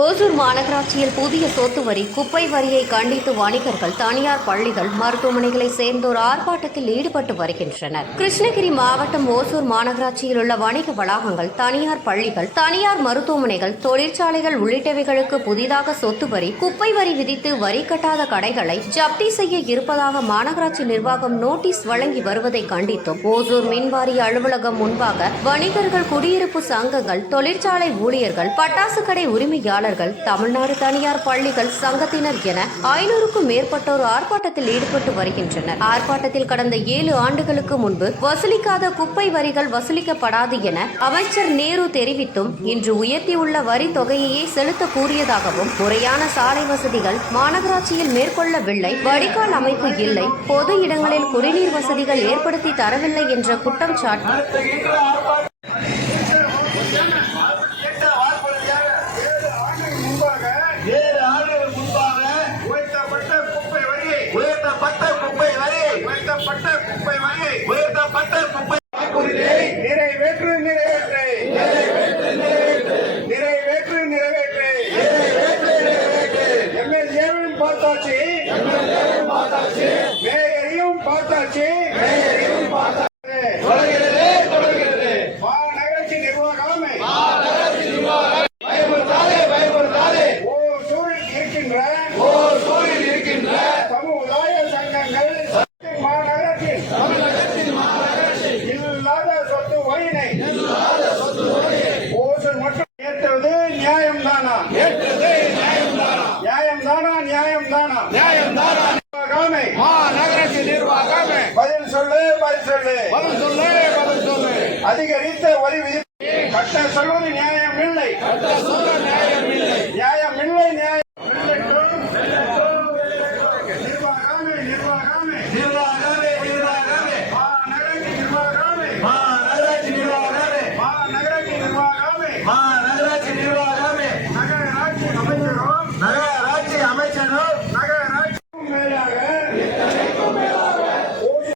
ஓசூர் மாநகராட்சியில் புதிய சொத்து வரி குப்பை வரியை கண்டித்து வணிகர்கள் தனியார் பள்ளிகள் மருத்துவமனைகளை சேர்ந்தோர் ஆர்ப்பாட்டத்தில் ஈடுபட்டு வருகின்றனர். கிருஷ்ணகிரி மாவட்டம் ஓசூர் மாநகராட்சியில் உள்ள வணிக வளாகங்கள் தனியார் பள்ளிகள் தனியார் மருத்துவமனைகள் தொழிற்சாலைகள் உள்ளிட்டவைகளுக்கு புதிதாக சொத்து வரி குப்பை வரி விதித்து வரி கட்டாத கடைகளை ஜப்தி செய்ய இருப்பதாக மாநகராட்சி நிர்வாகம் நோட்டீஸ் வழங்கி வருவதை கண்டித்தும் ஓசூர் மின்வாரிய அலுவலகம் முன்பாக வணிகர்கள் குடியிருப்பு சங்கங்கள் தொழிற்சாலை ஊழியர்கள் பட்டாசு கடை உரிமையாளர்கள் தமிழ்நாடு தனியார் பள்ளிகள் சங்கத்தினர் என ஐநூறுக்கும் மேற்பட்டோர் ஆர்ப்பாட்டத்தில் ஈடுபட்டு வருகின்றனர். ஆர்ப்பாட்டத்தில் கடந்த ஏழு ஆண்டுகளுக்கு முன்பு வசூலிக்காத குப்பை வரிகள் வசூலிக்கப்படாது என அமைச்சர் நேரு தெரிவித்தும் இன்று உயர்த்தியுள்ள வரி தொகையையே செலுத்த கூறியதாகவும் முறையான சாலை வசதிகள் மாநகராட்சியில் மேற்கொள்ளவில்லை. வடிகால் அமைப்பு இல்லை. பொது இடங்களில் குடிநீர் வசதிகள் ஏற்படுத்தி தரவில்லை என்ற குற்றம் சாட்டி நடத்துகின்ற ஆர்ப்பாட்டம் கேட்ட வார்த்தையாக ஏழு ஆண்டுகள் முன்பாக ஏழு ஆண்டுகள் முன்பாக உயர்த்தப்பட்ட குப்பை வரியை உயர்த்தப்பட்ட குப்பை வரியை உயர்த்தப்பட்ட குப்பை வரியை உயர்த்தப்பட்ட குப்பை வாக்குறுதியை நிறைவேற்று நிறைவேற்று நிறைவேற்று நிறைவேற்று எம்எல்ஏவும் பார்த்தாச்சு மேயரையும் பார்த்தாச்சு மேயரையும் பார்த்தாச்சு தொடர்கிறது தொடர்கிறது அதிகரித்த வரி விதி கட்ட சொல்வது நியாயம் இல்லை நியாயம் இல்லை நியாயம் நிர்வாகமே நிர்வாகமே. நிர்வாகமே நிர்வாகமே. நகராட்சி அமைச்சரும் நகராட்சி